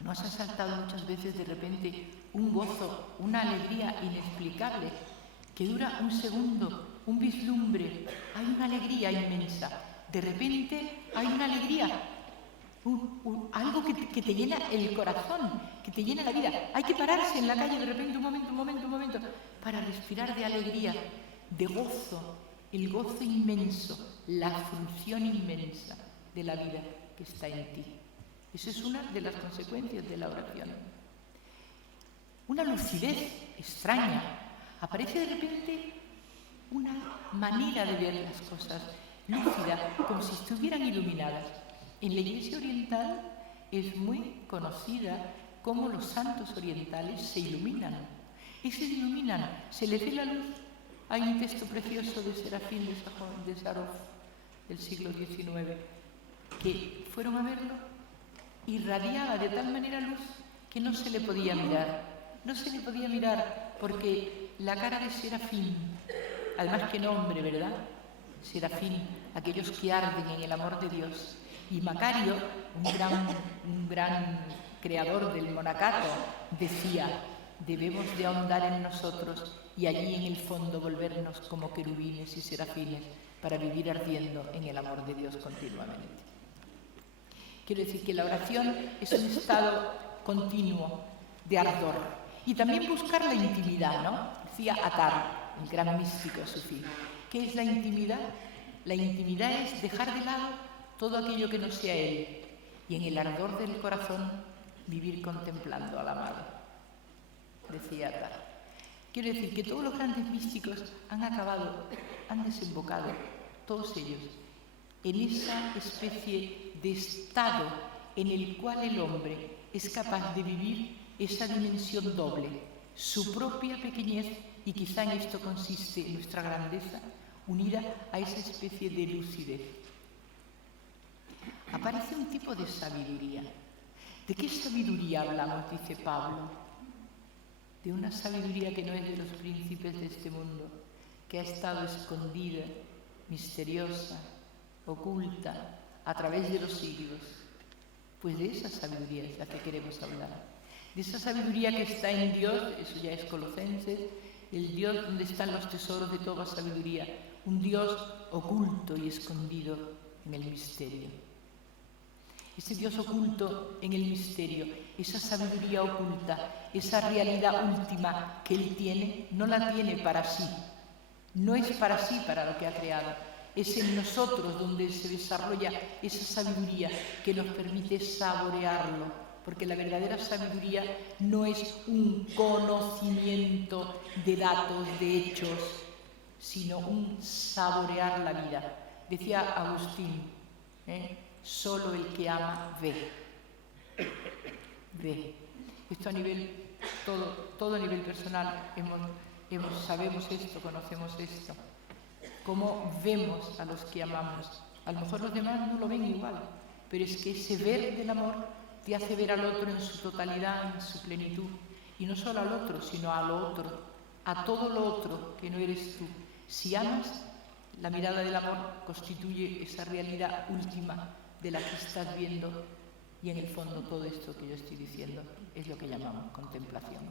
¿Nos ha saltado muchas veces de repente un gozo, una alegría inexplicable que dura un segundo, un vislumbre? Hay una alegría inmensa. De repente hay una alegría, algo que te llena el corazón, que te llena la vida. Hay que pararse en la calle de repente un momento, para respirar de alegría, de gozo, el gozo inmenso, la fruición inmensa de la vida que está en ti. Esa es una de las consecuencias de la oración. Una lucidez extraña. Aparece de repente una manera de ver las cosas lúcida, como si estuvieran iluminadas. En la Iglesia oriental es muy conocida cómo los santos orientales se iluminan. Y se iluminan, se les ve la luz. Hay un texto precioso de Serafín de Sarov, del siglo XIX, que fueron a verlo, irradiaba de tal manera luz que no se le podía mirar. No se le podía mirar porque la cara de Serafín, además que nombre, ¿verdad? Serafín, aquellos que arden en el amor de Dios. Y Macario, un gran creador del monacato, decía: debemos de ahondar en nosotros y allí en el fondo volvernos como querubines y serafines para vivir ardiendo en el amor de Dios continuamente. Quiero decir que la oración es un estado continuo de ardor. Y también buscar la intimidad, ¿no? Decía Attar, el gran místico sufí. ¿Qué es la intimidad? La intimidad es dejar de lado todo aquello que no sea Él y en el ardor del corazón vivir contemplando al amado. Decía Attar. Quiero decir que todos los grandes místicos han desembocado, todos ellos, en esa especie de estado en el cual el hombre es capaz de vivir esa dimensión doble, su propia pequeñez, y quizá en esto consiste nuestra grandeza, unida a esa especie de lucidez. Aparece un tipo de sabiduría. ¿De qué sabiduría hablamos? Dice Pablo. De una sabiduría que no es de los príncipes de este mundo, que ha estado escondida, misteriosa, oculta, a través de los siglos. Pues de esa sabiduría es la que queremos hablar. De esa sabiduría que está en Dios, eso ya es Colosenses, el Dios donde están los tesoros de toda sabiduría, un Dios oculto y escondido en el misterio. Ese Dios oculto en el misterio, esa sabiduría oculta, esa realidad última que Él tiene, no la tiene para sí. No es para sí, para lo que ha creado. Es en nosotros donde se desarrolla esa sabiduría que nos permite saborearlo, porque la verdadera sabiduría no es un conocimiento de datos, de hechos, sino un saborear la vida. Decía Agustín, solo el que ama ve. Ve. Esto a nivel, todo a nivel personal, sabemos esto, conocemos esto. Cómo vemos a los que amamos. A lo mejor los demás no lo ven igual, pero es que ese ver del amor te hace ver al otro en su totalidad, en su plenitud. Y no solo al otro, sino a lo otro, a todo lo otro que no eres tú. Si amas, la mirada del amor constituye esa realidad última de la que estás viendo, y en el fondo todo esto que yo estoy diciendo es lo que llamamos contemplación.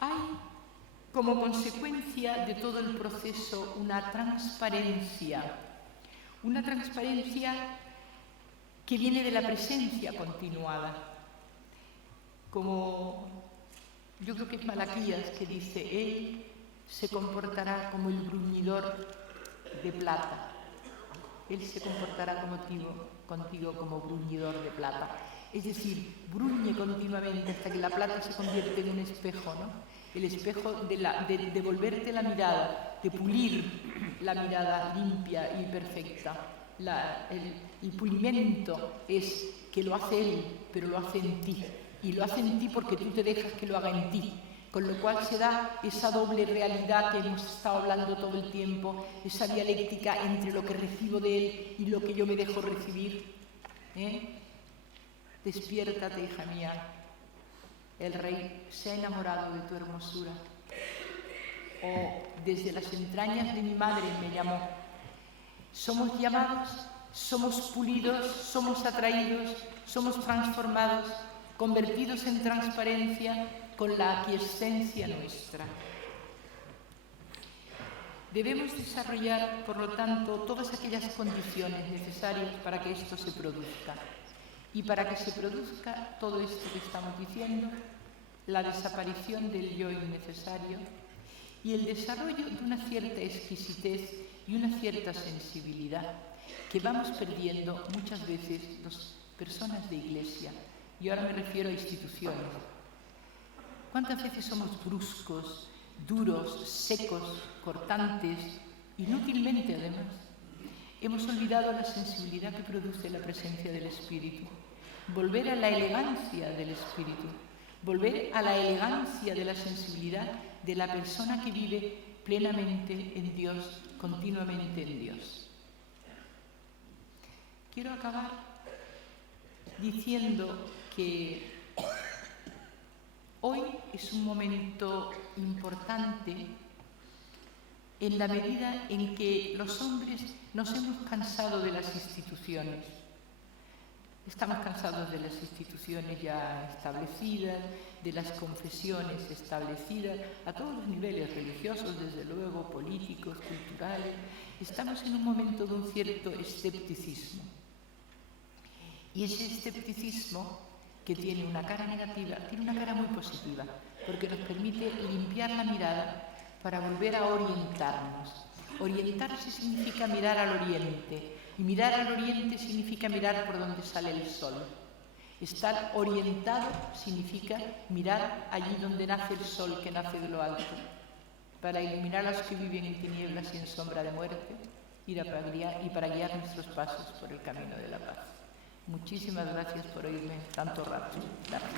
Hay como consecuencia de todo el proceso una transparencia que viene de la presencia continuada. Como yo creo que es Malaquías que dice, Él se comportará como el bruñidor de plata. Él se comportará contigo como bruñidor de plata. Es decir, bruñe continuamente hasta que la plata se convierte en un espejo, ¿no? El espejo de devolverte la mirada, de pulir la mirada limpia y perfecta. El pulimento es que lo hace Él, pero lo hace en ti. Y lo hace en ti porque tú te dejas que lo haga en ti. Con lo cual se da esa doble realidad que hemos estado hablando todo el tiempo, esa dialéctica entre lo que recibo de Él y lo que yo me dejo recibir. Despiértate, hija mía. El Rey se ha enamorado de tu hermosura. O desde las entrañas de mi madre me llamó. Somos llamados, somos pulidos, somos atraídos, somos transformados, convertidos en transparencia con la aquiescencia nuestra. Debemos desarrollar, por lo tanto, todas aquellas condiciones necesarias para que esto se produzca. Y para que se produzca todo esto que estamos diciendo, la desaparición del yo innecesario y el desarrollo de una cierta exquisitez y una cierta sensibilidad que vamos perdiendo muchas veces las personas de iglesia. Y ahora me refiero a instituciones. ¿Cuántas veces somos bruscos, duros, secos, cortantes, inútilmente además? Hemos olvidado la sensibilidad que produce la presencia del Espíritu. Volver a la elegancia del Espíritu, volver a la elegancia de la sensibilidad de la persona que vive plenamente en Dios, continuamente en Dios. Quiero acabar diciendo que hoy es un momento importante en la medida en que los hombres nos hemos cansado de las instituciones. Estamos cansados de las instituciones ya establecidas, de las confesiones establecidas, a todos los niveles religiosos, desde luego, políticos, culturales. Estamos en un momento de un cierto escepticismo. Y ese escepticismo, que tiene una cara negativa, tiene una cara muy positiva, porque nos permite limpiar la mirada para volver a orientarnos. Orientarse significa mirar al oriente, y mirar al oriente significa mirar por donde sale el sol. Estar orientado significa mirar allí donde nace el sol, que nace de lo alto, para iluminar a los que viven en tinieblas y en sombra de muerte, y para guiar nuestros pasos por el camino de la paz. Muchísimas gracias por oírme tanto rato. Gracias.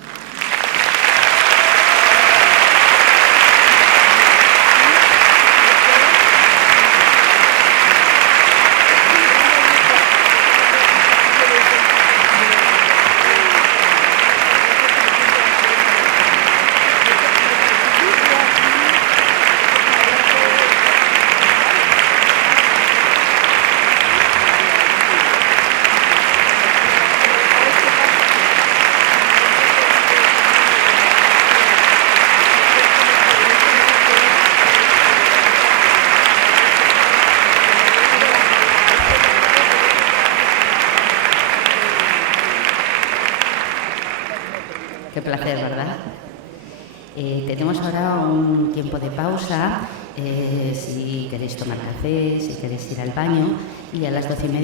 Qué placer, ¿verdad? Tenemos ahora un tiempo de pausa, si queréis tomar café, si queréis ir al baño, y a las 12:30